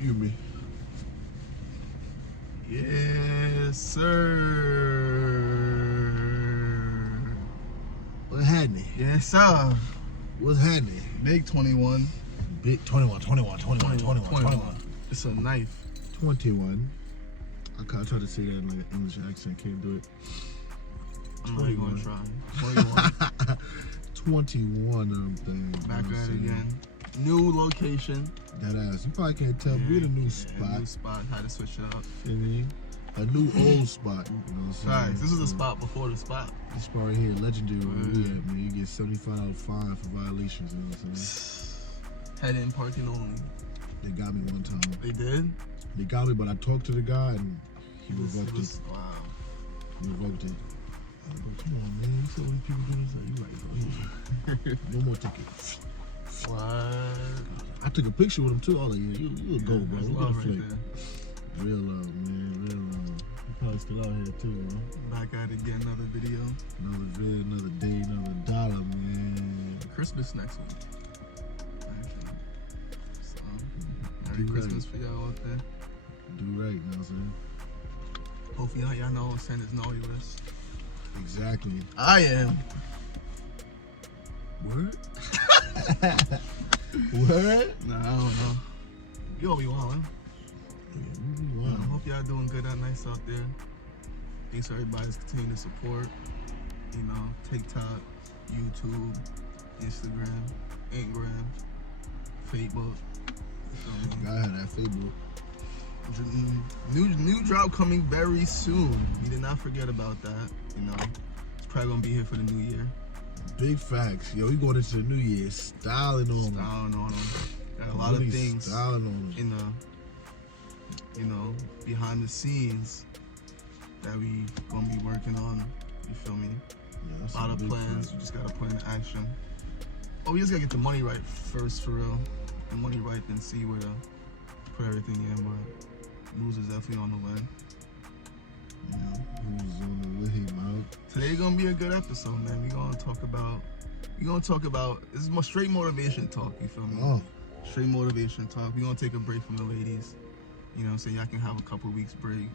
Excuse me. Yes, sir. What happening? Yes, sir. What's happening? Big 21. Big 21. It's a knife. 21. I tried to say that in like an English accent. Can't do it. I'm not even gonna try. 21 of them things. Back at it again. New location. That ass. You probably can't tell. We're in a new spot. New spot. Had to switch it up. Feel me? A new old spot. You know what I'm saying? Facts. This is the spot before the spot. This spot right here, legendary where we at, man. You get $75 fine for violations. You know what I'm saying? Head in parking only. They got me one time. They did? They got me, but I talked to the guy and he revoked it. Wow. He revoked it. I was like, come on, man. You see all these people doing this? Like, you right, bro. No more tickets. What? I took a picture with him too. I was like, yeah, you a go, bro. That's We love get a right flick. there. Real love, man. Real love. You probably still out here too, bro. Back at it again, another video. Another vid, another day, another dollar, man. Christmas next week. Actually. So, Merry Do Christmas right. for y'all out there. Do right, you know what I'm saying? Hopefully y'all know Santa's naughty list. Exactly. I am. Word? Word? Nah, I don't know. You all be wildin'. Wow. Hope y'all doing good that nice out there. Thanks for everybody's continuing to support. You know, TikTok, YouTube, Instagram, Facebook. I had that Facebook. New drop coming very soon. We did not forget about that. You know, it's probably gonna be here for the new year. Big facts. Yo, we going into the new year styling on them. Styling on them. Got a lot of things styling on them. in the, you know, behind the scenes that we gonna be working on. You feel me? Yeah, A lot of plans. You just gotta put into action. Oh, we just gotta get the money right first, for real. The money right, then see where to put everything in. But news is definitely on the way. Yeah, who's on the way, man? Today gonna be a good episode, man. We gonna talk about. This is more straight motivation talk. You feel me? Oh. Straight motivation talk. We gonna take a break from the ladies. You know what I'm saying? Y'all can have a couple weeks break.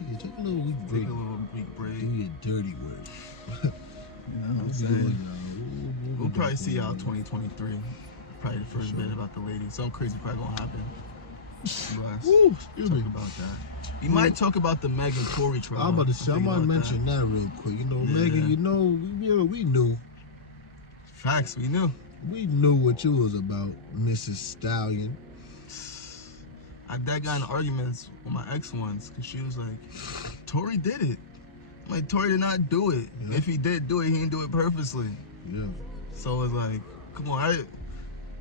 Yeah, take a little week break. Take a little week break. Do your dirty work. You know what I'm saying? We'll probably see y'all out 2023. Probably the first bit about the ladies. Something crazy probably gonna happen. But Woo, talk about that. We might talk about the Meg and Tory trial. I'm about to say, I might mention that real quick. You know, Megan, you know, we knew. Facts, we knew. We knew what you was about, Mrs. Stallion. That got in arguments with my ex once because she was like, Tory did it. I'm like, Tory did not do it. Yeah. If he did do it, he didn't do it purposely. Yeah. So it's like, come on,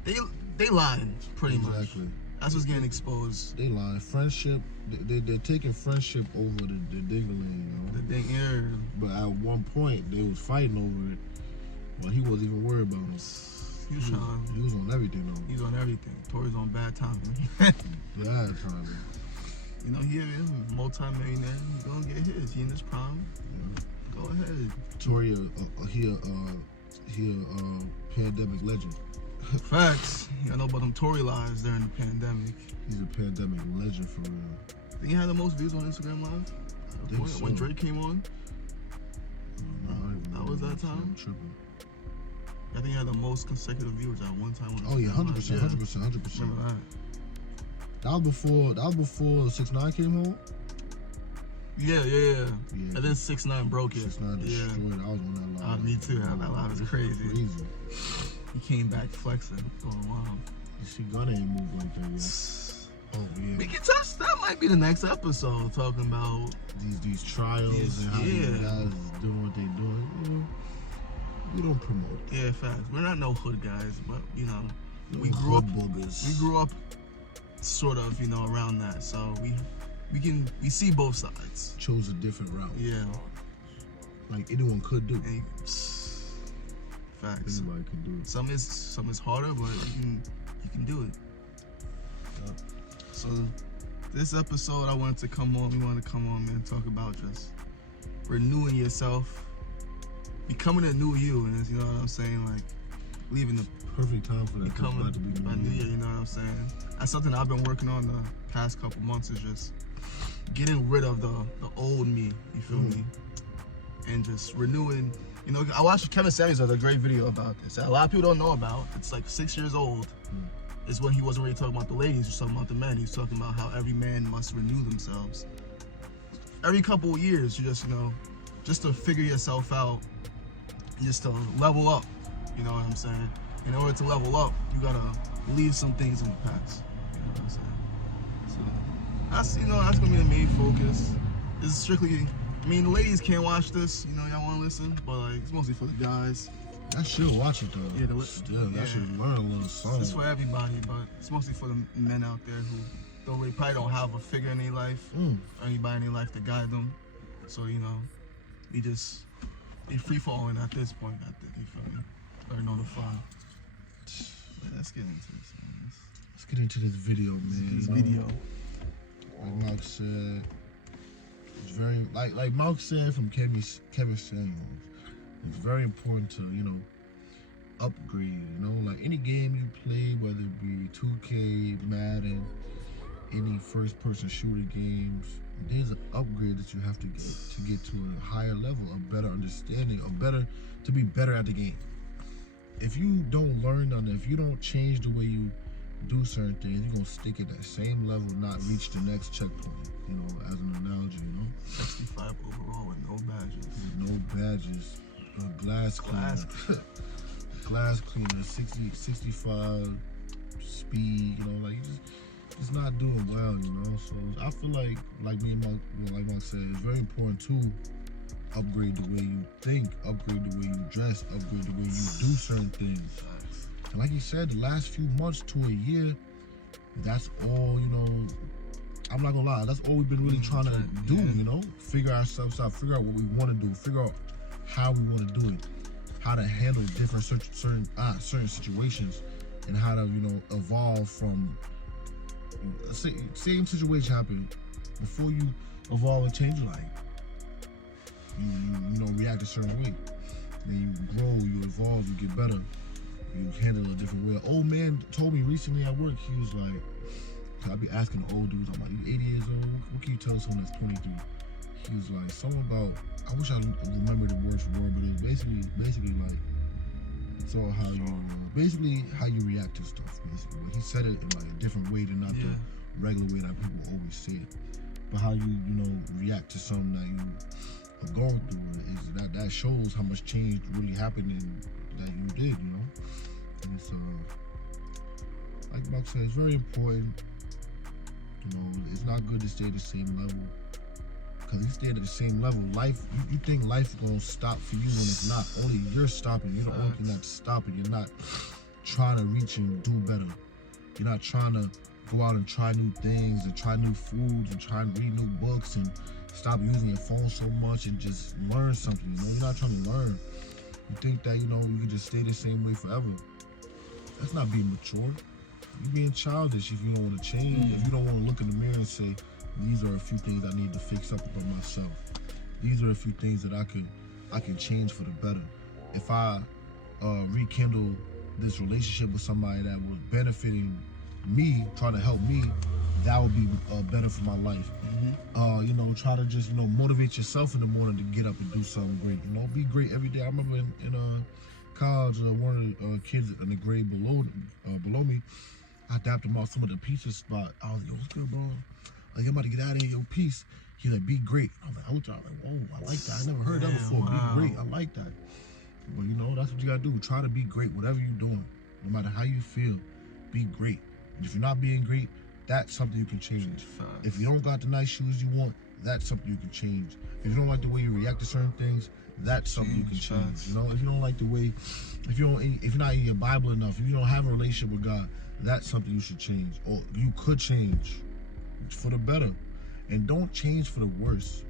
they lying pretty much. Exactly. That's what's getting exposed. They lying. Friendship, they're taking friendship over the dingling, you know. The thing here. But at one point, they was fighting over it. Well, he wasn't even worried about it. He was trying. He was on everything, though. He's on everything. Tory's on bad timing. Yeah, trying. You know, he is a multi-millionaire. He's gonna get his. He in his prime. Yeah. Go ahead. Tory, he a pandemic legend. Facts. Y'all know about them Tory lives during the pandemic. He's a pandemic legend for real. I think he had the most views on Instagram Live. When Drake came on. That was that time? Tripping. I think he had the most consecutive viewers at one time. Oh yeah, 100%, 100%. Remember that? That was before 6ix9ine came home. Yeah. And then 6ix9ine broke it. 6ix9ine destroyed it. I was on that live. Me too. That live is crazy. He came back flexing. Going wild. You see, Gunna ain't moved like that yet. Oh yeah. We can touch. That might be the next episode, talking about these trials and how these guys is doing what they doing. You know, we don't promote it. Yeah, facts. We're not no hood guys, but you know, we grew up boogers. We grew up sort of, you know, around that, so we see both sides. Chose a different route. Yeah. Like anyone could do. Facts. Anybody can do it. Some is harder, but you can do it. Yeah. So this episode, we wanted to come on, man, and talk about just renewing yourself, becoming a new you, and you know what I'm saying, like leaving the Perfect time for that. becoming About to be a new year. You know what I'm saying? That's something I've been working on the past couple months, is just getting rid of the old me. You feel me? And just renewing. You know, I watched Kevin Samuels has a great video about this that a lot of people don't know about. It's like 6 years old. Is when he wasn't really talking about the ladies, he was talking about the men. He was talking about how every man must renew themselves. Every couple of years, you just, you know, just to figure yourself out, just to level up. You know what I'm saying? In order to level up, you gotta leave some things in the past. You know what I'm saying? So that's, you know, that's gonna be the main focus. It's strictly, I mean, the ladies can't watch this. You know, y'all wanna listen, but like, it's mostly for the guys. I should watch it though. Yeah, I should learn a little something. It's for everybody, but it's mostly for the men out there who probably don't have a figure in their life, or anybody in their life to guide them. So, you know, we just be free falling at this point. I think, you feel me? Learn all the fun. But let's get into this, man. Let's get into this video, man. This video. Like Mark said, it's very like Mark said from Kevin Samuels. It's very important to, you know, upgrade, you know, like any game you play, whether it be 2K, Madden, any first-person shooter games, there's an upgrade that you have to get to a higher level, a better understanding, to be better at the game. If you don't learn on it, if you don't change the way you do certain things, you're gonna stick at that same level, not reach the next checkpoint, you know, as an analogy, you know. 65 overall with no badges. No badges. Glass cleaner, 65 speed, you know, like it's not doing well, you know. So I feel like me and Mark, you know, like Mark said, it's very important to upgrade the way you think, upgrade the way you dress, upgrade the way you do certain things. And like you said, the last few months to a year, that's all, you know, I'm not gonna lie, that's all we've been really trying to do, you know, figure ourselves out, figure out what we want to do, figure out how we want to do it, how to handle different certain situations, and how to, you know, evolve from same situation happen. Before you evolve and change, like you know, react a certain way. Then you grow, you evolve, you get better, you handle it a different way. An old man told me recently at work, he was like, I be asking the old dudes, I'm like, you 80 years old? What can you tell someone that's 23? He was like, something about, I wish I remember the word for word, but it was basically like, it's all how you react to stuff, basically. But he said it in like a different way than not the regular way that people always say it. But how you know, react to something that you are going through is that shows how much change really happened and that you did, you know? And it's, like Mark said, it's very important. You know, it's not good to stay at the same level. Because you stay at the same level, life, you think life's gonna stop for you when it's not. Only you're stopping. You're the only thing that's stopping. You're not trying to reach and do better. You're not trying to go out and try new things and try new foods and try and read new books and stop using your phone so much and just learn something. You know, you're not trying to learn. You think that, you know, you can just stay the same way forever. That's not being mature. You're being childish if you don't want to change. If you don't want to look in the mirror and say, these are a few things I need to fix up about myself. These are a few things that I can change for the better. If I rekindle this relationship with somebody that was benefiting me, trying to help me, that would be better for my life. You know, try to just, you know, motivate yourself in the morning to get up and do something great. You know, be great every day. I remember in college, one of the kids in the grade below me, I dapped him off some of the pizza spot. I was like, yo, what's good, bro? Like, I'm about to get out of here, yo, peace. He's like, be great. I was like, I looked at him like, whoa, I like that. I never heard that before. Wow. Be great. I like that. But, you know, that's what you got to do. Try to be great, whatever you're doing. No matter how you feel, be great. And if you're not being great, that's something you can change. If you don't got the nice shoes you want, that's something you can change. If you don't like the way you react to certain things, that's something you can change. You know, if you don't like the way, if you're not in your Bible enough, if you don't have a relationship with God, that's something you should change, or you could change for the better. And don't change for the worse.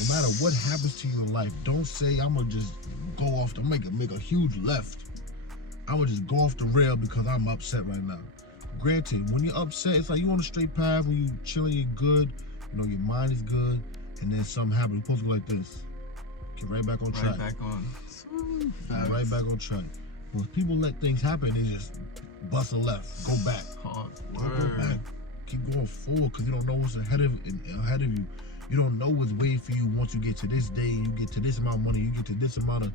No matter what happens to you in life, don't say, I'm gonna just go off, make a huge left. I'm gonna just go off the rail because I'm upset right now. Granted, when you're upset, it's like you on a straight path, when you chilling, you're good, you know, your mind is good, and then something happens, you're supposed to go like this. Get right back on track. Right back on. Get right back on track. When people let things happen, they just bust a left, go back. Hard Don't go word. back. Keep going forward because you don't know what's ahead of you. You don't know what's waiting for you once you get to this day, you get to this amount of money, you get to this amount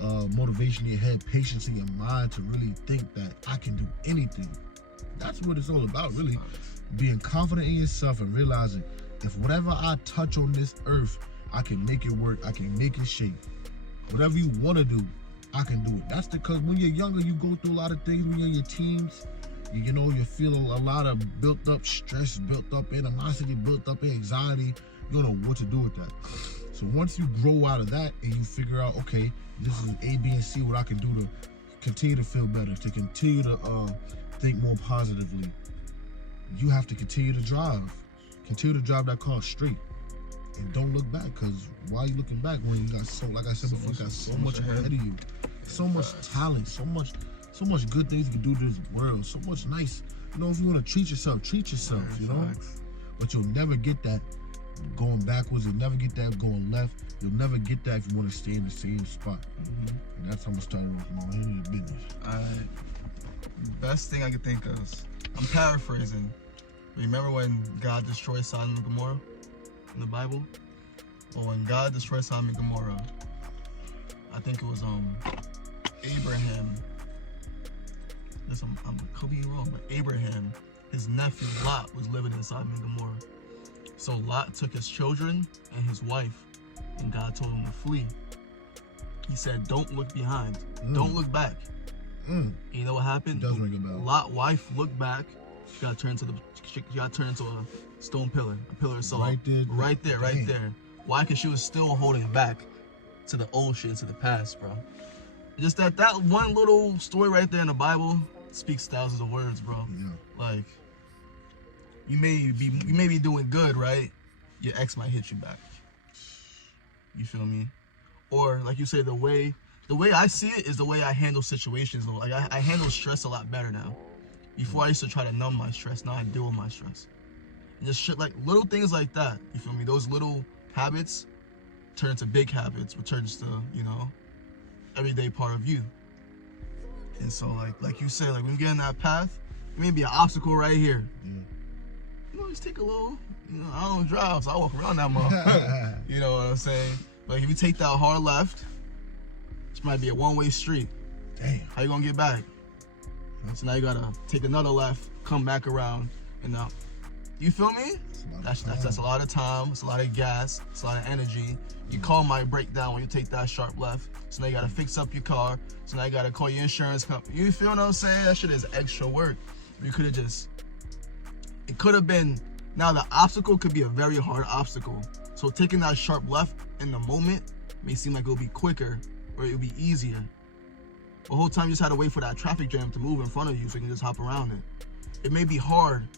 of motivation in your head, patience in your mind to really think that I can do anything. That's what it's all about, really. Being confident in yourself and realizing if whatever I touch on this earth, I can make it work, I can make it shape. Whatever you want to do, I can do it. That's because when you're younger, you go through a lot of things. When you're in your teens, you know, you feel a lot of built up stress, built up animosity, built up anxiety. You don't know what to do with that. So once you grow out of that and you figure out, okay, this is A, B, and C, what I can do to continue to feel better, to continue to think more positively, you have to continue to drive. Continue to drive that car straight. And don't look back, because why are you looking back when you got like I said before, you got so much ahead of you. So much talent, so much good things you can do to this world, so much nice. You know, if you want to treat yourself, you know? But you'll never get that going backwards, you'll never get that going left, you'll never get that if you want to stay in the same spot. And that's how I'm starting off my end of the business. Best thing I could think of, I'm paraphrasing. Remember when God destroyed Sodom and Gomorrah in the Bible? Or when God destroyed Sodom and Gomorrah, I think it was Abraham. Listen, I could be wrong, but Abraham, his nephew Lot, was living in Sodom and Gomorrah. So Lot took his children and his wife, and God told him to flee. He said, "Don't look behind. Don't look back." You know what happened? It does ring a bell. Lot's wife looked back. She got turned into a stone pillar, a pillar of salt. Right there. Why? Because she was still holding back to the ocean, to the past, bro. Just that one little story right there in the Bible speaks thousands of words, bro. Yeah. Like, you may be doing good, right? Your ex might hit you back. You feel me? Or like you say, the way I see it is the way I handle situations. Like I handle stress a lot better now. Before I used to try to numb my stress. Now I deal with my stress. And just shit like little things like that. You feel me? Those little habits turn into big habits, which turns to, you know, everyday part of you. And so like you said, like when you get in that path, it may be an obstacle right here. You know, just take a little, you know, I don't drive, so I walk around that motherfucker. You know what I'm saying? Like if you take that hard left, it might be a one-way street. Damn. How you gonna get back? So now you gotta take another left, come back around, and now, you feel me? That's a lot of time, it's a lot of gas, it's a lot of energy. Your car might break down when you take that sharp left. So now you gotta fix up your car. So now you gotta call your insurance company. You feel what I'm saying? That shit is extra work. You could have it could have been, now the obstacle could be a very hard obstacle. So taking that sharp left in the moment may seem like it'll be quicker or it'll be easier. The whole time you just had to wait for that traffic jam to move in front of you so you can just hop around it. It may be hard,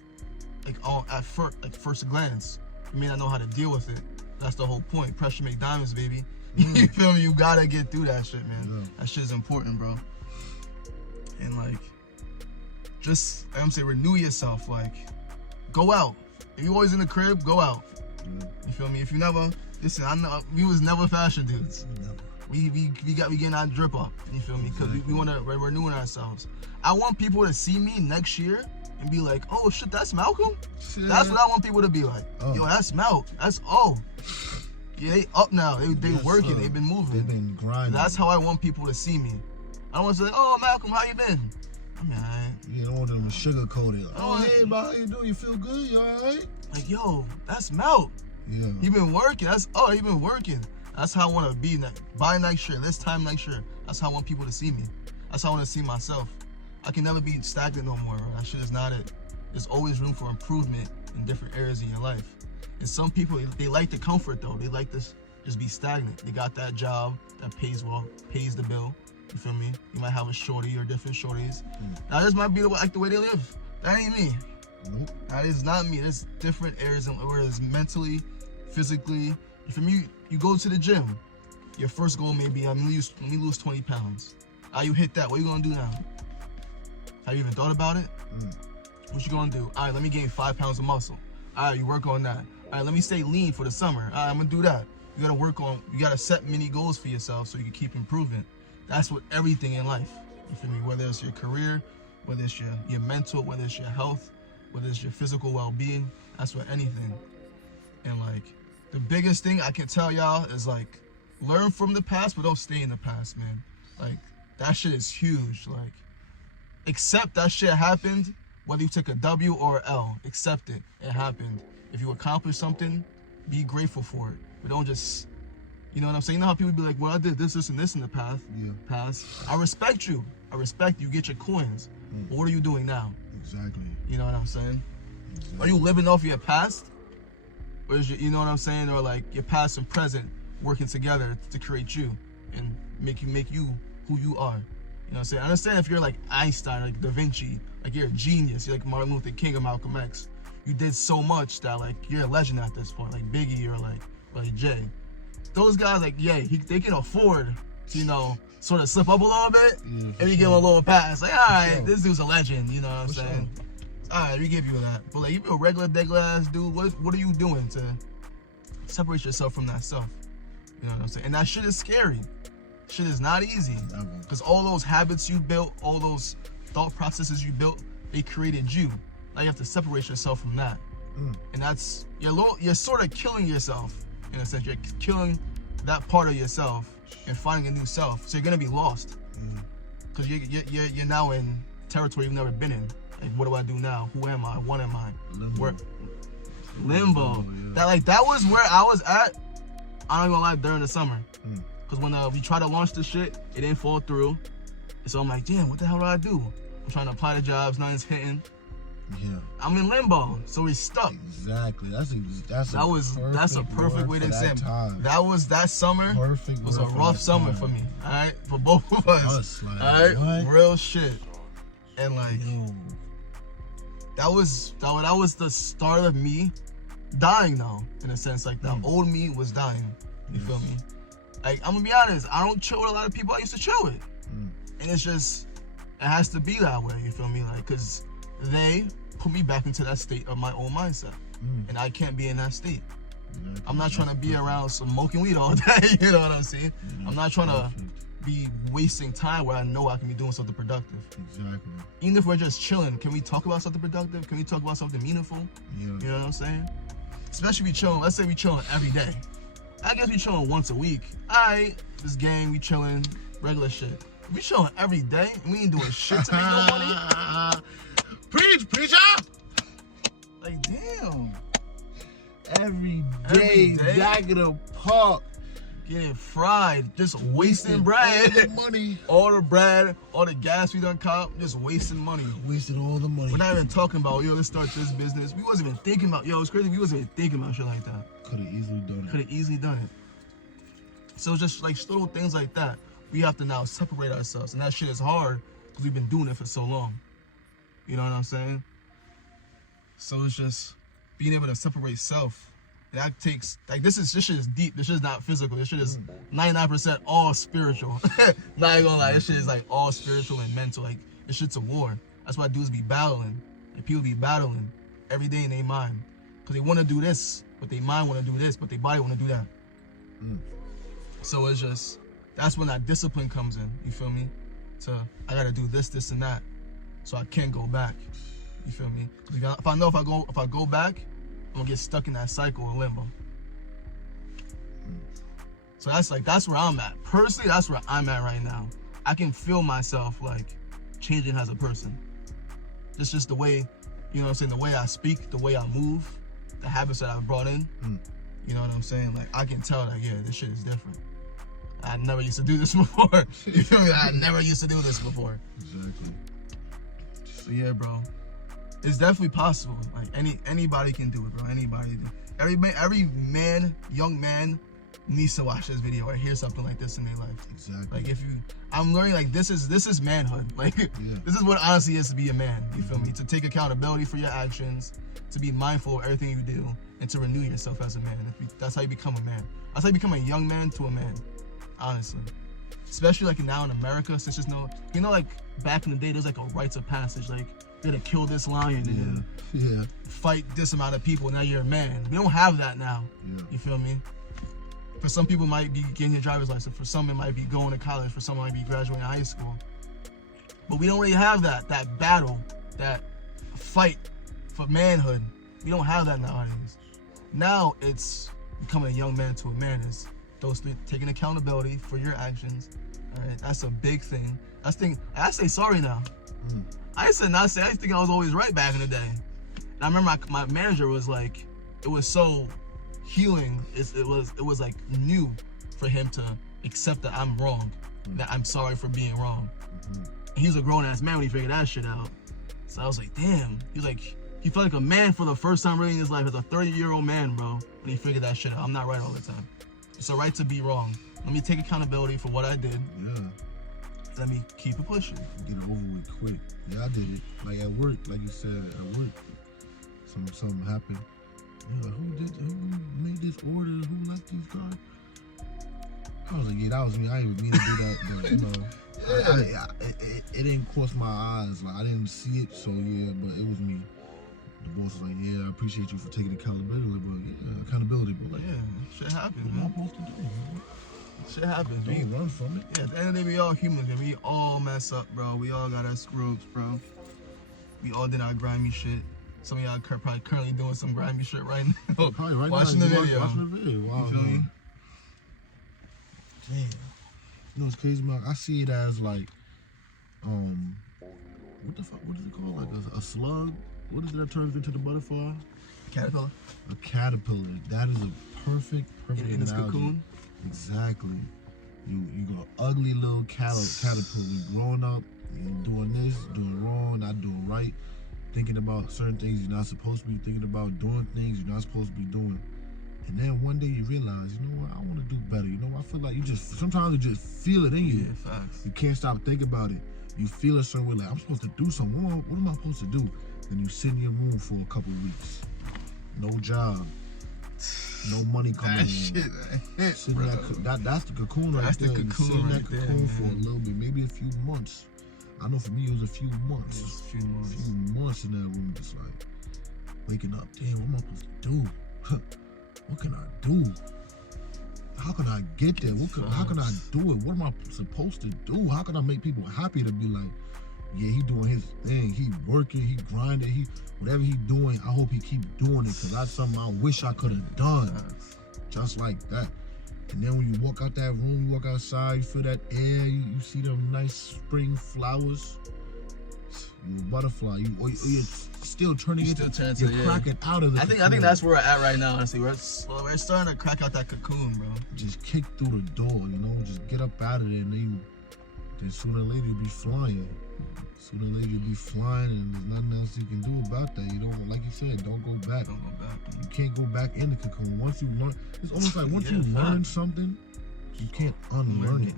at first glance. You may not know how to deal with it. That's the whole point. Pressure make diamonds, baby. You feel me? You gotta get through that shit, man. Yeah. That shit is important, bro. And like, just like I'm saying, renew yourself. Like, go out. If you always in the crib, go out. You feel me? If you never, listen, I know we was never fashion dudes. Never. We getting our drip up. You feel me? Because we want to renewing ourselves. I want people to see me next year and be like, "Oh shit, that's Malcolm." Shit. That's what I want people to be like. Oh. Yo, that's Malcolm. Yeah, they up now. They Yes, working. sir. They've been moving. They've been grinding. That's how I want people to see me. I don't want to say, "Oh, Malcolm, how you been?" I mean, You don't want them to sugarcoat it. Like, Oh, hey, bro, how you doing? You feel good? You all right? like, yo, that's Malcolm. Yeah. He been working. He been working. That's how I want to be by next year, this time next year. That's how I want people to see me. That's how I want to see myself. I can never be stagnant no more. That shit is not it. There's always room for improvement in different areas of your life. And some people, they like the comfort though. They like this, just be stagnant. They got that job that pays well, pays the bill. You feel me? You might have a shorty or different shorties. Now this might be the way they live. That ain't me. Nope. That is not me. There's different areas where it's mentally, physically. You feel me? You go to the gym. Your first goal may be, let me lose 20 pounds. You hit that. What you gonna do now? Have you even thought about it? What you gonna do? All right, let me gain 5 pounds of muscle. All right, you work on that. All right, let me stay lean for the summer. All right, I'm gonna do that. You gotta set mini goals for yourself so you can keep improving. That's what everything in life. You feel me? Whether it's your career, whether it's your mental, whether it's your health, whether it's your physical well-being, that's for anything. And like, the biggest thing I can tell y'all is like, learn from the past, but don't stay in the past, man. Like, that shit is huge. Like, accept that shit happened, whether you took a W or a L. Accept it. It happened. If you accomplish something, be grateful for it. But don't just, you know what I'm saying? You know how people be like, well, I did this, this, and this in the past. I respect you. I respect you. Get your coins. But what are you doing now? Exactly. You know what I'm saying? Exactly. Are you living off your past? Or is you know what I'm saying? Or like your past and present working together to create you and make you who you are. You know what I'm saying? I understand if you're like Einstein, like Da Vinci, like you're a genius, you're like Martin Luther King or Malcolm X. You did so much that like you're a legend at this point, like Biggie or like Jay. Those guys, like, yeah, they can afford to, you know, sort of slip up a little bit, and we give him a little pass. Like, all right, this dude's a legend, you know what I'm saying? All right, we give you that. But like, you be a regular, degular ass dude, what are you doing to separate yourself from that stuff? You know what I'm saying? And that shit is scary. Shit is not easy. Because all those habits you built, all those thought processes you built, they created you. Now you have to separate yourself from that. And that's, you're sort of killing yourself, in a sense. You're killing that part of yourself and finding a new self. So you're going to be lost. Because you're now in territory you've never been in. Like, what do I do now? Who am I? What am I? Limbo. Yeah. That was where I was at, I'm not gonna lie, during the summer. Because when we tried to launch this shit, it didn't fall through. And so I'm like, damn, what the hell do I do? I'm trying to apply to jobs, nothing's hitting. Yeah. I'm in limbo, so we're stuck. Exactly. That's a perfect way to say it. That summer was a rough summer for me. All right, for both of us. Like, all right, what? Real shit. And like, that was the start of me dying, though, in a sense. Like, the old me was dying. You feel me? Like, I'm gonna be honest, I don't chill with a lot of people I used to chill with. And it's just, it has to be that way, you feel me? Like, because they put me back into that state of my own mindset. And I can't be in that state. I'm not trying to be around smoking weed all day, you know what I'm saying? I'm not trying to be wasting time where I know I can be doing something productive. Exactly. Even if we're just chilling, can we talk about something productive? Can we talk about something meaningful? Yeah. You know what I'm saying? Especially we chilling, let's say we chilling every day. I guess we chilling once a week. All right, this game, we chilling, regular shit. If we chilling every day and we ain't doing shit to make no money. Preacher! Like, damn. Every day. Back in the park. Getting fried, just wasting bread. All the money. All the bread, all the gas we done cop, just wasting money. Wasting all the money. We're not even talking about, let's start this business. We wasn't even thinking about, it's crazy, we wasn't even thinking about shit like that. Could have easily done it. So just like little things like that, we have to now separate ourselves. And that shit is hard because we've been doing it for so long. You know what I'm saying? So it's just being able to separate self. That takes, like, this shit is deep. This shit is not physical. This shit is 99% all spiritual. Not even gonna lie, this shit is like all spiritual and mental. Like, this shit's a war. That's why dudes be battling. Like, people be battling every day in their mind. Because they want to do this, but their mind want to do this, but their body want to do that. So it's just, that's when that discipline comes in. You feel me? So I gotta do this, this, and that, so I can't go back. You feel me? If I know if I go back, I'm gonna get stuck in that cycle of limbo. So that's where I'm at. Personally, that's where I'm at right now. I can feel myself like changing as a person. It's just the way, you know what I'm saying, the way I speak, the way I move, the habits that I've brought in. You know what I'm saying? Like, I can tell that, yeah, this shit is different. I never used to do this before. You feel me? I never used to do this before. Exactly. So yeah, bro. It's definitely possible. Like, anybody can do it, bro. Anybody. Every man, young man, needs to watch this video or hear something like this in their life. Exactly. Like, I'm learning, like, this is manhood. Like, this is what honestly is to be a man. You feel me? To take accountability for your actions, to be mindful of everything you do, and to renew yourself as a man. That's how you become a man. That's how you become a young man to a man. Honestly. Especially like now in America, since there's no, like back in the day, there's like a rites of passage. Like, you gotta kill this lion and fight this amount of people. Now you're a man. We don't have that now. You feel me? For some people, it might be getting your driver's license. For some, it might be going to college. For some, it might be graduating high school. But we don't really have that battle, that fight for manhood. We don't have that nowadays. Now it's becoming a young man to a man is taking accountability for your actions. All right, that's a big thing. I say sorry now. I used to not say. I used to think I was always right back in the day. And I remember my manager was like, it was so healing. It was like new for him to accept that I'm wrong, that I'm sorry for being wrong. He was a grown ass man when he figured that shit out. So I was like, damn. He was like, he felt like a man for the first time really in his life as a 30-year-old man, bro. When he figured that shit out. I'm not right all the time. It's a right to be wrong. Let me take accountability for what I did. Yeah. Let me keep it pushing. Get it over with quick. Yeah, I did it. Like at work, like you said, at work, something happened. Yeah, who made this order? Who left these cards? I was like, yeah, that was me. I didn't even mean to do that, but you know, it didn't cross my eyes. Like I didn't see it, so yeah, but it was me. The boss was like, yeah, I appreciate you for taking accountability, but like, yeah, shit happens. What am I supposed to do? Shit happens. You ain't run from it. Yeah, at the end of the day, we all humans, and we all mess up, bro. We all got our screw-ups, bro. We all did our grimy shit. Some of y'all probably currently doing some grimy shit right now. Probably right watching now. The video. Watching the video. Wow. You feel me? Damn. You know what's crazy, man? I see it as like, what the fuck? What is it called? Like a slug? What is it that turns into the butterfly? Caterpillar. A caterpillar. That is a perfect In its analogy. cocoon. Exactly. You got an ugly little caterpillar. You growing up, you doing this, doing wrong, not doing right, thinking about certain things you're not supposed to be thinking about, doing things you're not supposed to be doing. And then one day you realize, you know what, I want to do better. You know, I feel like sometimes you just feel it in you. Yeah, facts. You can't stop thinking about it. You feel a certain way, like, I'm supposed to do something. What am I supposed to do? Then you sit in your room for a couple of weeks. No job. No money coming in. Shit, That's the cocoon right That's there. the cocoon you sit in right that there, cocoon man. for a little bit, maybe a few months. I know for me it was a few months. Just a few months. A few months in that room, just like waking up. Damn, what am I supposed to do? What can I do? How can I get there? How can I do it? What am I supposed to do? How can I make people happy to be like, yeah, he doing his thing. He working. He grinding. Whatever he doing, I hope he keep doing it because that's something I wish I could have done. Just like that. And then when you walk out that room, you walk outside, you feel that air, you see them nice spring flowers. You're a butterfly. You're still turning into. You're cracking out of the. I think that's where we're at right now. Honestly, we're starting to crack out that cocoon, bro. Just kick through the door, you know. Just get up out of there, and then sooner or later you'll be flying. Sooner or later you'll be flying, and there's nothing else you can do about that. You don't, like you said, don't go back. Don't go back. You can't go back in the cocoon. Once you learn, it's almost like once you learn something, you can't unlearn it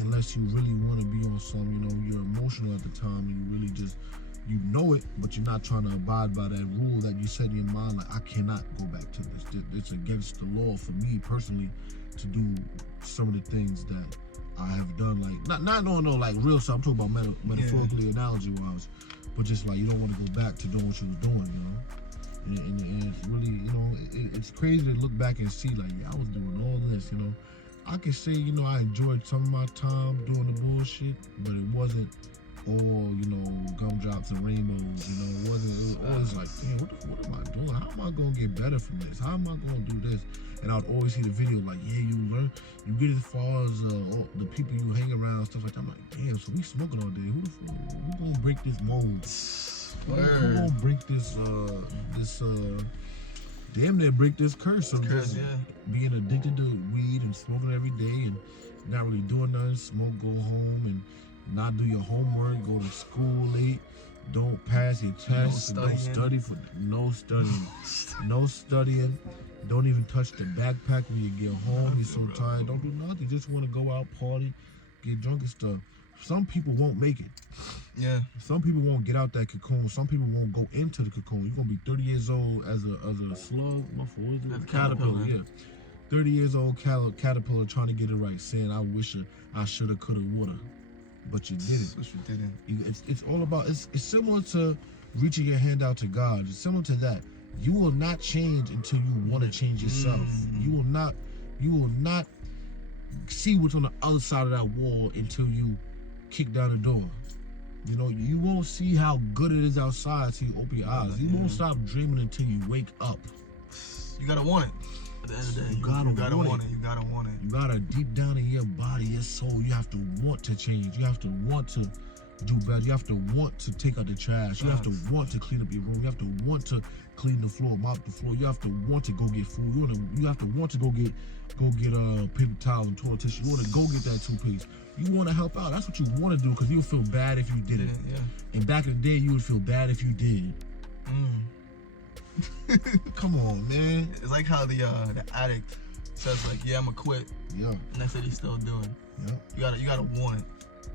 unless you really want to be on some, you know, you're emotional at the time and you really just, you know it, but you're not trying to abide by that rule that you set in your mind, like, I cannot go back to this. It's against the law for me personally to do some of the things that I have done, like, not no like real stuff, I'm talking about metaphorically, analogy-wise, but just like, you don't want to go back to doing what you was doing, you know? And it's really, you know, it's crazy to look back and see, like, yeah, I was doing all this, you know? I can say, you know, I enjoyed some of my time doing the bullshit, but it wasn't all, you know, gumdrops and rainbows, you know? It was always like, damn, what am I doing? How am I going to get better from this? How am I going to do this? And I'd always see the video like, yeah, you learn, you get as far as all the people you hang around, stuff like that. I'm like, damn, so we smoking all day. Who going to break this mold? Who going to break this, damn near break this curse of just being addicted to weed and smoking every day and not really doing nothing, smoke, go home and not do your homework, go to school late, don't pass your tests, don't study no studying, don't even touch the backpack when you get home, you're so tired, don't do nothing, you just want to go out, party, get drunk and stuff. Some people won't make it. Yeah. Some people won't get out that cocoon. Some people won't go into the cocoon. You're gonna be 30 years old as a slug. What is it? Caterpillar. Yeah. 30 years old caterpillar trying to get it right, saying I wish I shoulda, coulda, woulda, but you didn't. But you didn't. It's all about. It's similar to reaching your hand out to God. It's similar to that. You will not change until you want to change yourself. You will not see what's on the other side of that wall until you kick down the door. You know, you won't see how good it is outside until you open your eyes. You won't stop dreaming until you wake up. You gotta want it. At the end of the day, you gotta want it. You gotta want it. You gotta, deep down in your body, your soul, you have to want to change. You have to want to do better. You have to want to take out the trash. You have to want to clean up your room. You have to want to clean the floor, mop the floor. You have to want to go get food. You have to want to go get paper towels and toilet tissue. You want to go get that toothpaste. You want to help out. That's what you want to do because you'll feel bad if you didn't. Yeah. And back in the day, you would feel bad if you did. Come on, man. It's like how the addict says like, yeah, I'ma quit. Yeah. Next thing he's still doing. Yeah. You gotta want it.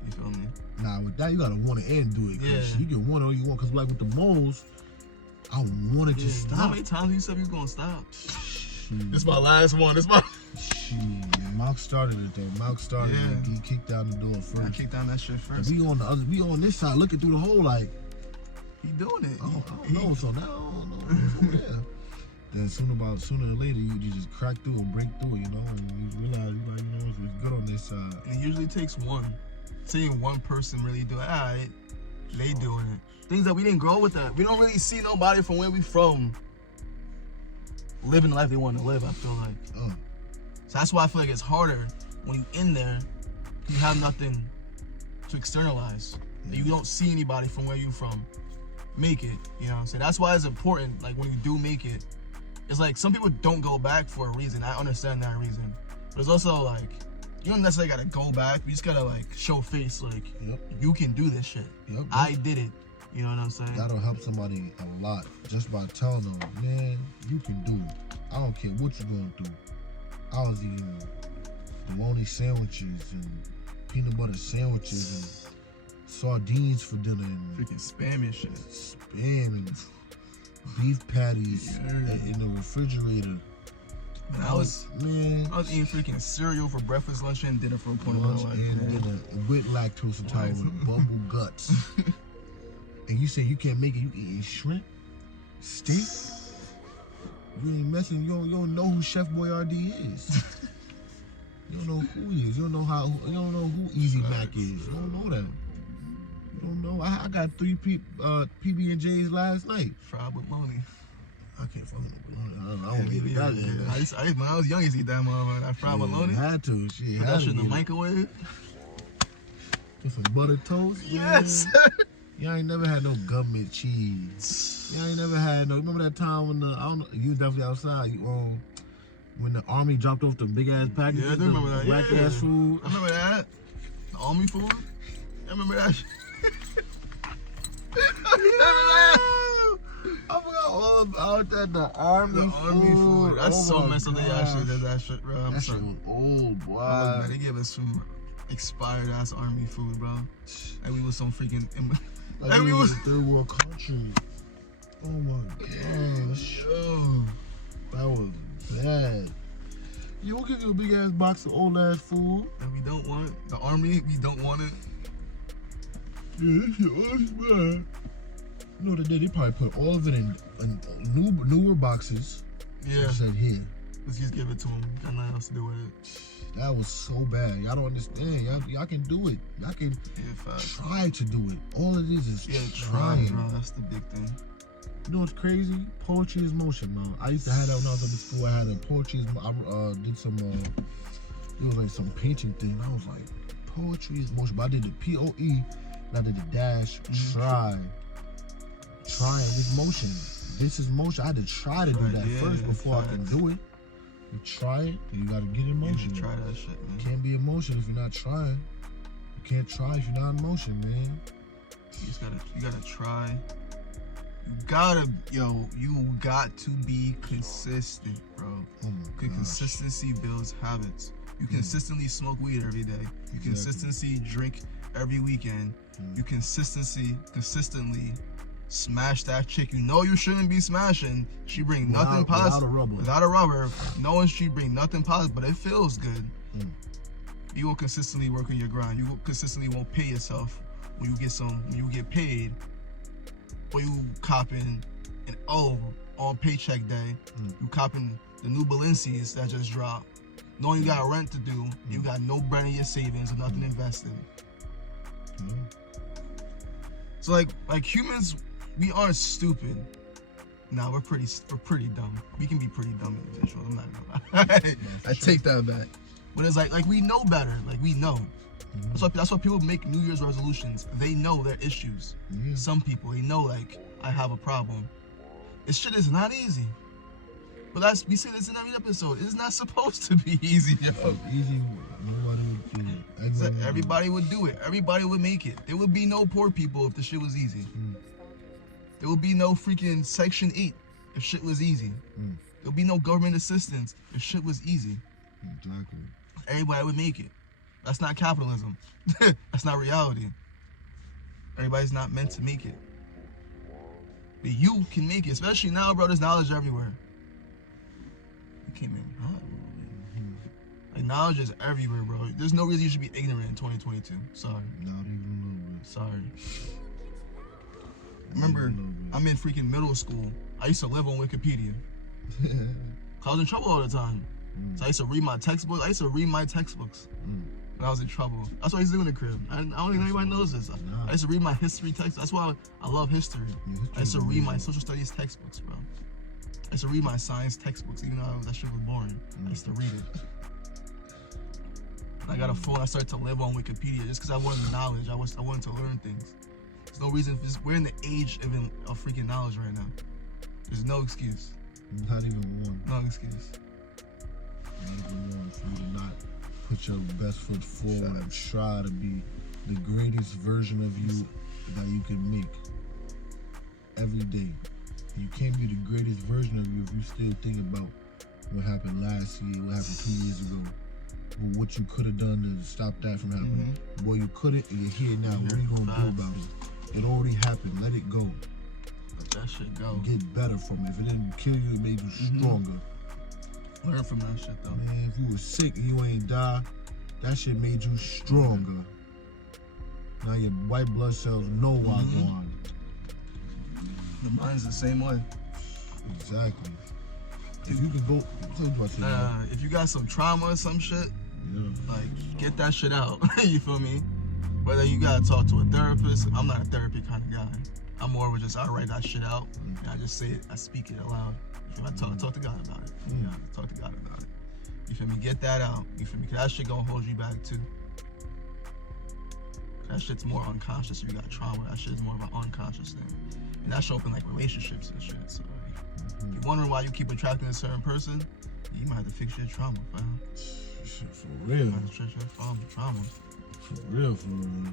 You feel me? Nah, with that you gotta want it and do it. Yeah. You can want it all you want. Cause like with the moles, I wanted to stop. How many times you said you was gonna stop? This is my last one. Malk started it though. Malk started it. He kicked down the door first. I kicked down that shit first. We on this side looking through the hole like he doing it. I don't know. So now I don't know what's over there. Then sooner or later you just crack through and break through, you know, and you realize it's good on this side. And it usually takes one. Seeing one person really do it. They doing it. Things that we didn't grow with that. We don't really see nobody from where we from living the life they want to live, I feel like. So that's why I feel like it's harder when you in there, you have nothing to externalize. You don't see anybody from where you from make it, you know what I'm saying? That's why it's important, like when you do make it, it's like some people don't go back for a reason. I understand that reason. But it's also like, you don't necessarily gotta go back. You just gotta like show face, like, you can do this shit. I did it. You know what I'm saying? That'll help somebody a lot just by telling them, man, you can do it. I don't care what you're going through. I was eating bologna sandwiches and peanut butter sandwiches and sardines for dinner and freaking spam and shit. Spam and beef patties in the refrigerator. I was eating freaking cereal for breakfast, lunch, and dinner for a point of my life. Dinner with lactose intolerant, bubble guts. And you say you can't make it, you eating shrimp, steak. You ain't messing. You don't know who Chef Boyardee is. You don't know who he is. You don't know who Easy Mac is. You don't know that. You don't know. I got 3 PB&Js last night. Fried bologna. I can't fucking bologna. I don't get that. When I was young, I used to eat that motherfucker. That fried bologna. Had to. Shit. Put that shit in the microwave. Get some buttered toast. Yes. Y'all ain't never had no government cheese. Y'all ain't never had no. Remember that time when I don't know, you was definitely outside. When the army dropped off the big ass packages. Yeah, I remember that. Black ass food. I remember that. The army food. I remember that. I forgot all about that. The army food. That's so messed up. They actually did that shit, bro. That shit was old, boy. They gave us some expired ass army food, bro. And we was some freaking. And we was a third world country. Oh my gosh. Yo. That was bad. Yeah, we'll give you a big ass box of old ass food. And we don't want it. The army, we don't want it. Yeah, this shit was bad. You know what they did? They probably put all of it in newer boxes. Yeah. Said here. Let's just give it to them. Got nothing else to do with it. That was so bad. Y'all don't understand. Y'all can do it. Y'all can try to do it. All it is trying. Bro, that's the big thing. You know what's crazy? Poetry is motion, man. I used to have that when I was in school. I had a poetry. I did some. It was like some painting thing. I was like, poetry is motion. But I did the POE. And I did the dash. Trying with motion. This is motion. I had to try to do that first before I can do it. You try it, and you gotta get in motion. You try that shit, man. You can't be in motion if you're not trying. You can't try if you're not in motion, man. You gotta try. You got to be consistent, bro. Oh my gosh. Consistency builds habits. You consistently smoke weed every day. You consistently drink every weekend. You consistently smash that chick you know you shouldn't be smashing. She bring nothing positive. Without a rubber. Knowing she bring nothing positive, but it feels good. You will consistently work on your grind. You will consistently won't pay yourself when you get paid, or you copping an O on paycheck day. You copping the new Balenciagas that just dropped. Knowing you got rent to do, you got no bread in your savings or nothing invested. So like humans, we aren't stupid. Nah, we're pretty dumb. We can be pretty dumb individuals. I'm not gonna lie. I take that back. But it's like we know better. Like we know. That's why people make New Year's resolutions. They know their issues. Some people, they know, like, I have a problem. This shit is not easy. But we say this in every episode. It's not supposed to be easy, yo. Easy, nobody would do it. Everybody would do it. Everybody would make it. There would be no poor people if the shit was easy. There would be no freaking Section 8 if shit was easy. There would be no government assistance if shit was easy. Exactly. Everybody would make it. That's not capitalism. That's not reality. Everybody's not meant to make it. But you can make it, especially now, bro. There's knowledge everywhere. You came in hot, bro. Like, knowledge is everywhere, bro. There's no reason you should be ignorant in 2022. Sorry. Not even a little bit. Sorry. Remember, I'm in freaking middle school. I used to live on Wikipedia. I was in trouble all the time. So I used to read my textbooks. When I was in trouble. That's what I used to do in the crib. I don't think anybody knows this. I used to read my history text. That's why I love history. I used to read my social studies textbooks, bro. I used to read my science textbooks, even though that shit was boring. I used to read it. I got a phone. I started to live on Wikipedia just because I wanted the knowledge. I wanted to learn things. There's no reason. We're in the age of freaking knowledge right now. There's no excuse. Not even one. No excuse. Not even one for you to not put your best foot forward and try to be the greatest version of you that you can make every day. You can't be the greatest version of you if you still think about what happened last year, what happened 2 years ago, what you could have done to stop that from happening. Boy, you couldn't, and you're here now. What are you gonna do about it? It already happened. Let it go. Let that shit go. Get better from it. If it didn't kill you, it made you stronger. Learn from that shit, though. Man, if you were sick and you ain't die, that shit made you stronger. Now your white blood cells know why go on. The mind's the same way. Exactly. If you can go, if you got some trauma or some shit, like, get that shit out. You feel me? Whether you gotta talk to a therapist, I'm not a therapy kind of guy. I'm more of just, I write that shit out, and I just say it, I speak it aloud. I talk to God about it. Yeah, talk to God about it. You feel me? Get that out. You feel me? Cause that shit gonna hold you back too. That shit's more unconscious. If you got trauma, that shit's more of an unconscious thing. And that show up in like relationships and shit. So like, if you're wondering why you keep attracting a certain person, you might have to fix your trauma, fam. Shit, for real. Fix your trauma. For real.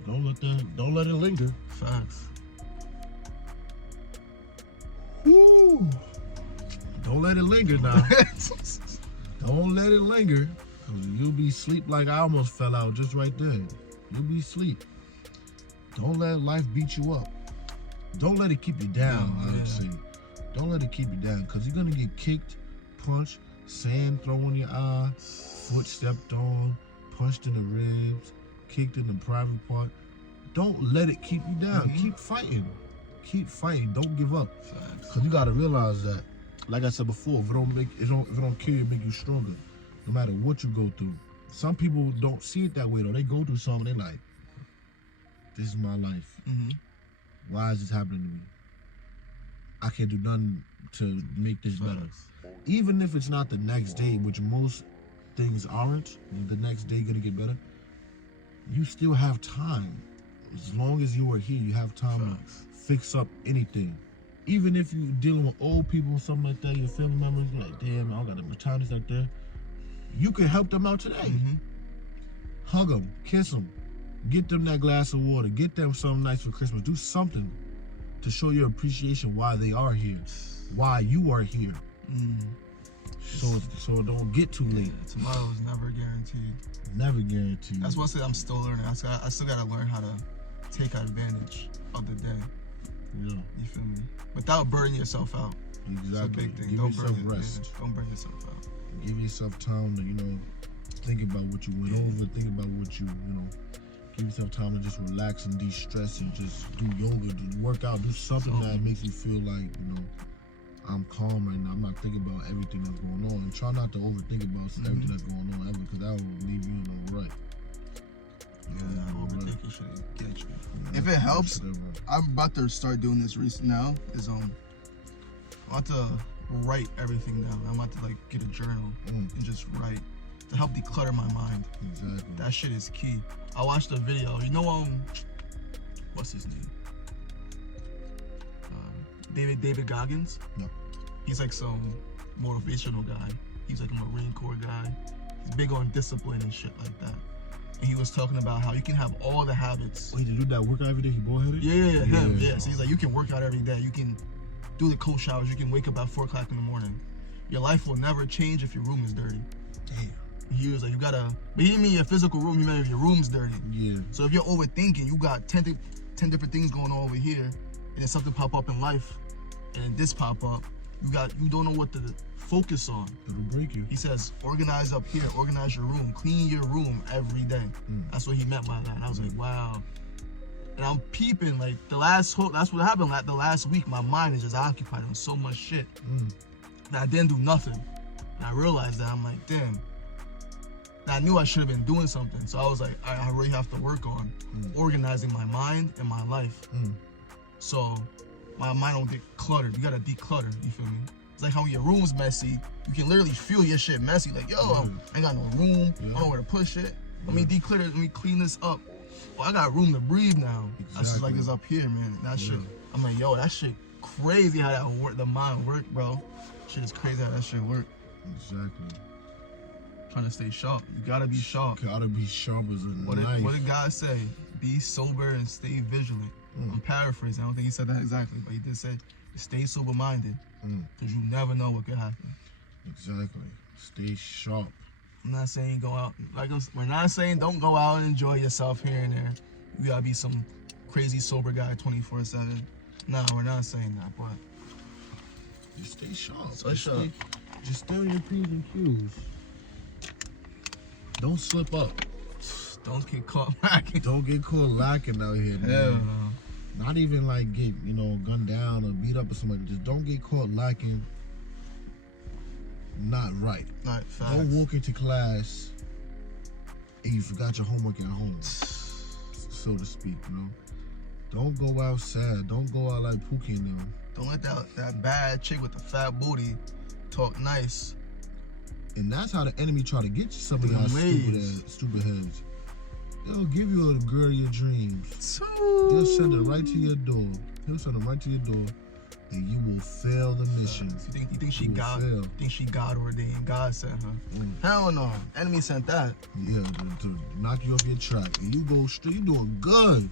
Don't let it linger. Facts. Woo. Don't let it linger now. Don't let it linger. You'll be asleep like I almost fell out just right there. You'll be asleep. Don't let life beat you up. Don't let it keep you down, I would say. Don't let it keep you down, because you're going to get kicked, punched, sand thrown in your eye, foot stepped on, punched in the ribs, kicked in the private part. Don't let it keep you down. Keep fighting. Keep fighting. Don't give up. Because you got to realize that, like I said before, if it don't kill you, it make you stronger. No matter what you go through. Some people don't see it that way though. They go through something, they like, this is my life. Why is this happening to me? I can't do nothing to make this better. Even if it's not the next day, which most things aren't, the next day gonna get better, you still have time. As long as you are here, you have time to fix up anything. Even if you're dealing with old people or something like that, your family members, you're like, damn, I don't got the battalions like that. You can help them out today. Hug them, kiss them, get them that glass of water, get them something nice for Christmas. Do something to show your appreciation why they are here, why you are here. So don't get too late. Tomorrow is never guaranteed. Never guaranteed. That's why I say I'm still learning. I still gotta learn how to take advantage of the day. Yeah. You feel me? Without burning yourself out. Exactly. It's a big thing. Give yourself rest. Don't burn yourself out. Give yourself time to, think about what you went over, think about what you, give yourself time to just relax and de-stress and just do yoga, do work out, do something that makes you feel like, I'm calm right now. I'm not thinking about everything that's going on. And try not to overthink about everything that's going on ever, because that will leave you in the rut. Yeah, overthinking shit get got you. If it helps, I'm about to start doing this now. Is I'm about to write everything down. I'm about to like get a journal and just write to help declutter my mind. Exactly. That shit is key. I watched a video. You know what's his name? David Goggins. No. He's like some motivational guy. He's like a Marine Corps guy. He's big on discipline and shit like that. And he was talking about how you can have all the habits. Wait, did you do that workout every day? He bald-headed? Yeah, him. Yeah. So he's like, you can work out every day. You can do the cold showers. You can wake up at 4 o'clock in the morning. Your life will never change if your room is dirty. Damn. He was like, you gotta, but he didn't mean your physical room, he meant if your room's dirty. Yeah. So if you're overthinking, you got 10 different things going on over here, and then something pop up in life, and then this pop up, you don't know what to focus on. It'll break you. He says, organize up here, organize your room, clean your room every day. That's what he meant by that. And I was like, wow. And I'm peeping, like, that's what happened like the last week. My mind is just occupied on so much shit. And I didn't do nothing. And I realized that. I'm like, damn. And I knew I should have been doing something. So I was like, I really have to work on organizing my mind and my life. So my mind don't get cluttered. You gotta declutter, you feel me? It's like how your room's messy, you can literally feel your shit messy. Like, yo, I ain't got no room, I don't know where to put shit. Let me declutter, let me clean this up. Well, I got room to breathe now. Exactly. That's just like it's up here, man. That shit, I'm like, yo, that shit crazy how that work, the mind work, bro. Shit is crazy how that shit work. Exactly. Trying to stay sharp. You gotta be sharp. Gotta be sharp as a knife. What did God say? Be sober and stay vigilant. I'm paraphrasing. I don't think he said that exactly, but he did say, stay sober-minded, because you never know what could happen. Exactly. Stay sharp. I'm not saying go out. We're not saying don't go out and enjoy yourself here and there. You gotta be some crazy sober guy 24/7. Nah, we're not saying that, but just stay sharp. Just stay on your P's and Q's. Don't slip up. Don't get caught lacking. Don't get caught lacking out here, man. Hell no. Not even like get, gunned down or beat up or somebody. Just don't get caught lacking. Not right. Not facts. Don't walk into class and you forgot your homework at home, so to speak, Don't go out sad. Don't go out like Pookie and them. Don't let that bad chick with the fat booty talk nice. And that's how the enemy try to get you, some of y'all stupid heads. They'll give you a girl of your dreams. He'll send it right to your door. And you will fail the mission. You think she God ordained? God sent her? Hell no. Enemy sent that. Yeah, to knock you off your track. And you go straight. You doing good.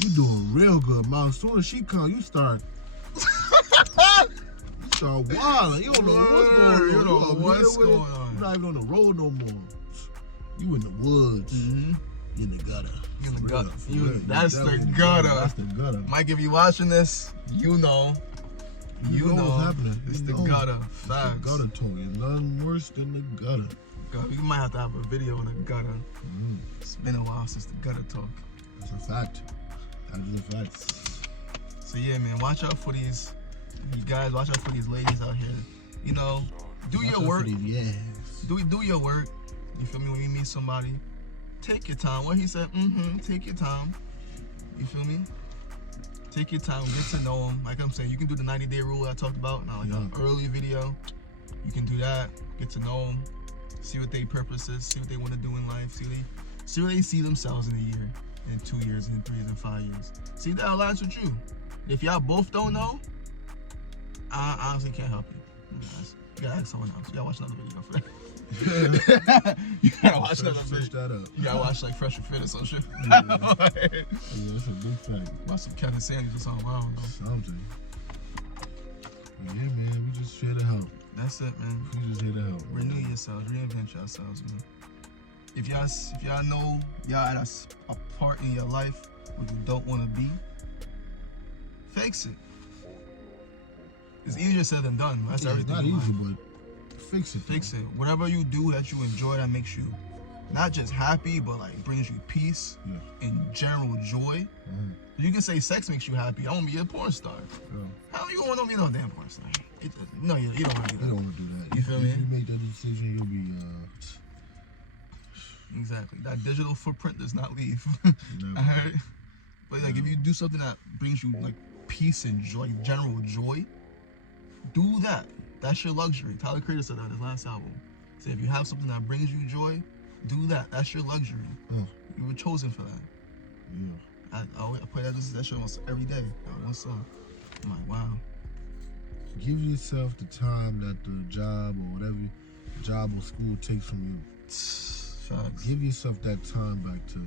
You doing real good, man. As soon as she come, you start. You start wilding. You don't know what's going on. You don't know what's going on. You're not even on the road no more. You in the woods. In the gutter. In the gutter. That's the gutter. That's the gutter. Mike, if you watching this, you know. You know what's happening. It's the gutter. Facts. It's the gutter talk. It's nothing worse than the gutter. God, we might have to have a video in the gutter. It's been a while since the gutter talk. That's a fact. That is a fact. So yeah, man, watch out for these. You guys, watch out for these ladies out here. Do your work. Yes. Do your work. You feel me? When you meet somebody, take your time. What he said, take your time. You feel me? Take your time, get to know them. Like I'm saying, you can do the 90-day rule I talked about. Now, like an early video, you can do that. Get to know them, see what their purpose is, see what they want to do in life, see where they see themselves in a year, in 2 years, in 3 years, in 5 years. See if that aligns with you. If y'all both don't know, I honestly can't help you. You gotta ask someone else. You gotta watch another video for that. You gotta watch another video. You gotta watch like Fresh and Fit or some shit. Yeah, that's a big fact. Watch some Kevin Sanders or something. I don't know. Something. Yeah, man, we just here to help. That's it, man. We just here to help. Renew yourselves, reinvent yourselves, man. If y'all know y'all at a part in your life where you don't want to be, fix it. It's easier said than done. That's everything. It's not easy, but fix it. Fix it. Whatever you do that you enjoy, that makes you not just happy, but like brings you peace and general joy. You can say sex makes you happy. I want to be a porn star. How you want to be no damn porn star? No, you don't want to do that. You don't want to do that. You feel me? If you make that decision, you'll be exactly. That digital footprint does not leave. Never. All right. But like, if you do something that brings you like peace and joy, general joy, do that. That's your luxury. Tyler Creator said that in his last album. So if you have something that brings you joy, do that. That's your luxury. You were chosen for that. Yeah. I play that shit almost every day. One song. I'm like, wow. Give yourself the time that the job or whatever job or school takes from you. Facts. Give yourself that time back to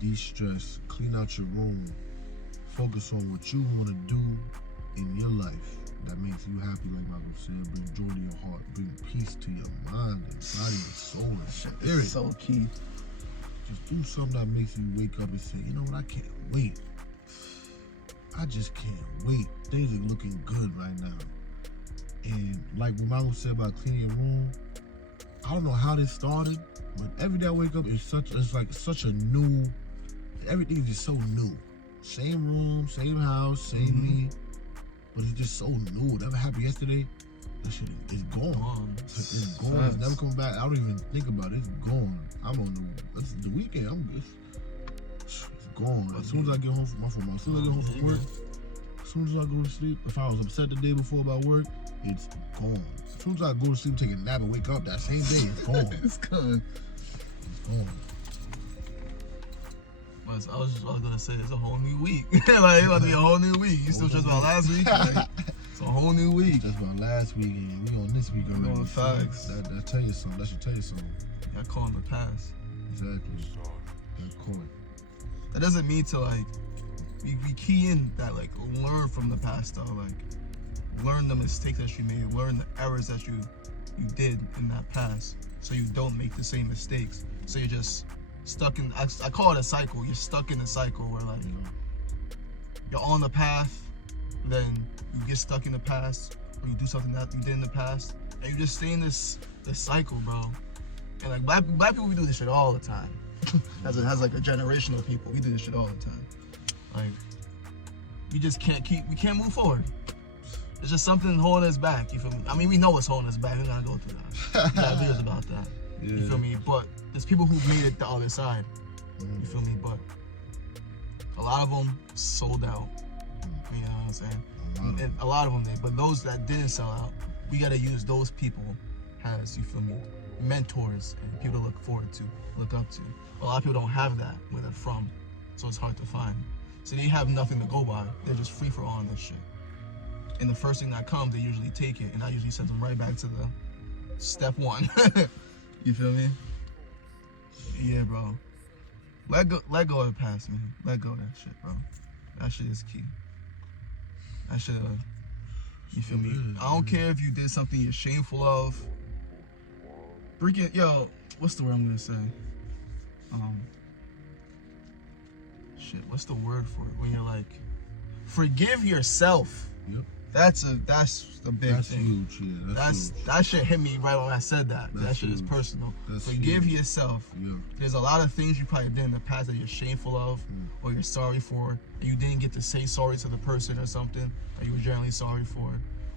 de-stress, clean out your room, focus on what you want to do in your life that makes you happy, like Malcolm said, bring joy to your heart, bring peace to your mind and body and soul and spirit. It's so key. Just do something that makes you wake up and say, you know what, I can't wait. I just can't wait. Things are looking good right now. And like what Malcolm said about cleaning your room, I don't know how this started, but every day I wake up, it's like such a new, everything's just so new. Same room, same house, same me, but it's just so new. Whatever happened yesterday, that shit is gone. It's gone. It's never coming back. I don't even think about it. It's gone. I'm on the weekend. It's gone. As soon as I get home from as soon as I get home from work, as soon as I go to sleep, if I was upset the day before about work, it's gone. As soon as I go to sleep, take a nap, and wake up that same day, it's gone. It's gone. It's gone. I was gonna say it's a whole new week. Like, it's about to be a whole new week. You still just about last week? Like, it's a whole new week. Just about last week, and we on this week already. On facts. That tell you something. That should tell you something. I call him the past. Exactly. That call it. That doesn't mean to like we key in that, like, learn from the past though. Like, learn the mistakes that you made, learn the errors that you did in that past, so you don't make the same mistakes. So you're just stuck in, I call it a cycle. You're stuck in a cycle where, like, you're on the path, then you get stuck in the past, or you do something that you did in the past, and you just stay in this cycle, bro. And like black people, we do this shit all the time. As like a generational people, we do this shit all the time. Like, we just we can't move forward. It's just something holding us back. You feel me? I mean, we know what's holding us back. We're gonna go through that. We got videos about that. Yeah. You feel me? But there's people who've made it the other side. You feel me? But a lot of them sold out. You know what I'm saying? And a lot of them did. But those that didn't sell out, we gotta use those people as, you feel me, mentors and people to look forward to, look up to. A lot of people don't have that where they're from, so it's hard to find. So they have nothing to go by. They're just free for all in this shit. And the first thing that comes, they usually take it, and that usually sends them right back to the step one. You feel me? Yeah, bro. Let go of the past, man. Let go of that shit, bro. That shit is key. That shit, you feel me? I don't care if you did something you're shameful of. Freaking, yo, what's the word I'm gonna say? Shit, what's the word for it? When you're like, forgive yourself. Yep. That's the big thing. Huge, yeah. Huge. That shit hit me right when I said that. That shit is personal. Forgive yourself. Yeah. There's a lot of things you probably did in the past that you're shameful of, or you're sorry for, and you didn't get to say sorry to the person or something that you were generally sorry for,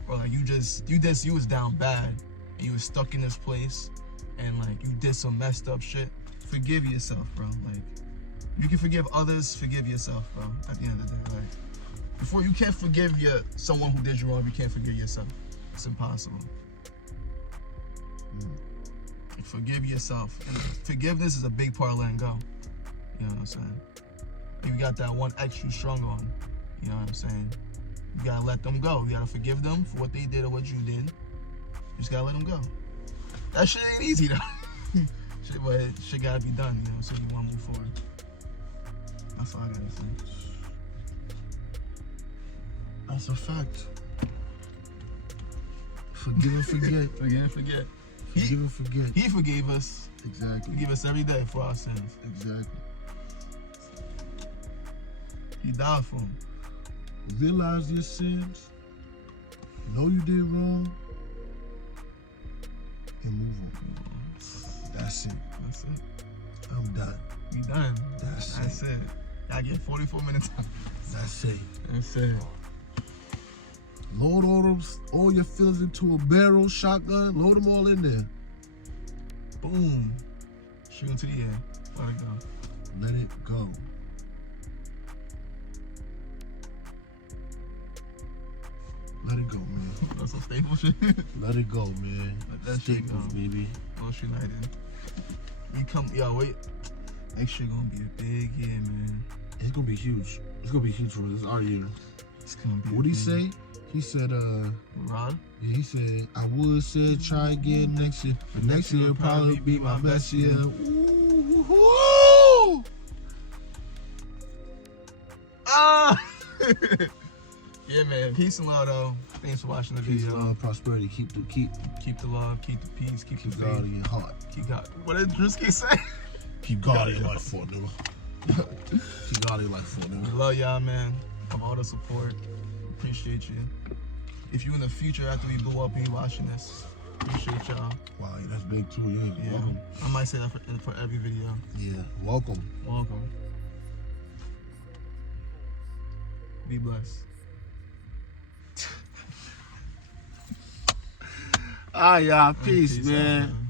or like you was down bad and you was stuck in this place, and like you did some messed up shit. Forgive yourself, bro. Like, you can forgive others, forgive yourself, bro. At the end of the day, like, before you can't forgive someone who did you wrong, you can't forgive yourself. It's impossible. Forgive yourself. And forgiveness is a big part of letting go. You know what I'm saying? You got that one ex you strung on. You know what I'm saying? You gotta let them go. You gotta forgive them for what they did or what you did. You just gotta let them go. That shit ain't easy though. But shit gotta be done, you know, so you wanna move forward. That's all I gotta say. That's a fact. Forgive and forget. Forgive and forget. Forgive and forget. He forgave us. Exactly. He forgive us every day for our sins. Exactly. He died for them. Realize your sins. Know you did wrong. And move on. That's it. That's it. I'm done. You done. That's it. I get 44 minutes. That's it. That's it. Load all your feelings into a barrel, shotgun, load them all in there. Boom. Shoot into the air. Let it go. Let it go. Let it go, man. That's some staple shit. Let it go, man. Let that shit Staples, go. baby. Motion United. We come, yo, wait. Next year gonna be a big year, man. It's gonna be huge. It's gonna be huge for us. It's our year. It's gonna be. What'd he say? He said, Rod? Yeah, he said, I would say try again next year, but next year will probably be my best year. Ooh. Ah! Yeah, man. Peace and love, though. Thanks for watching the Peace, video. love, prosperity. Keep the love, keep the peace, keep the God faith. in your heart. Keep God. What did Drisky say? Keep God in your life for it, nigga. Keep God in your life for it, We nigga. love y'all, man. Of all the support. Appreciate you. If you in the future after we blow up and you watching this, appreciate y'all. Wow, that's big too. Yeah, Yeah. welcome. I might say that for every video. Yeah, welcome. Welcome. Be blessed. All right, y'all. Peace, Peace out, man. man.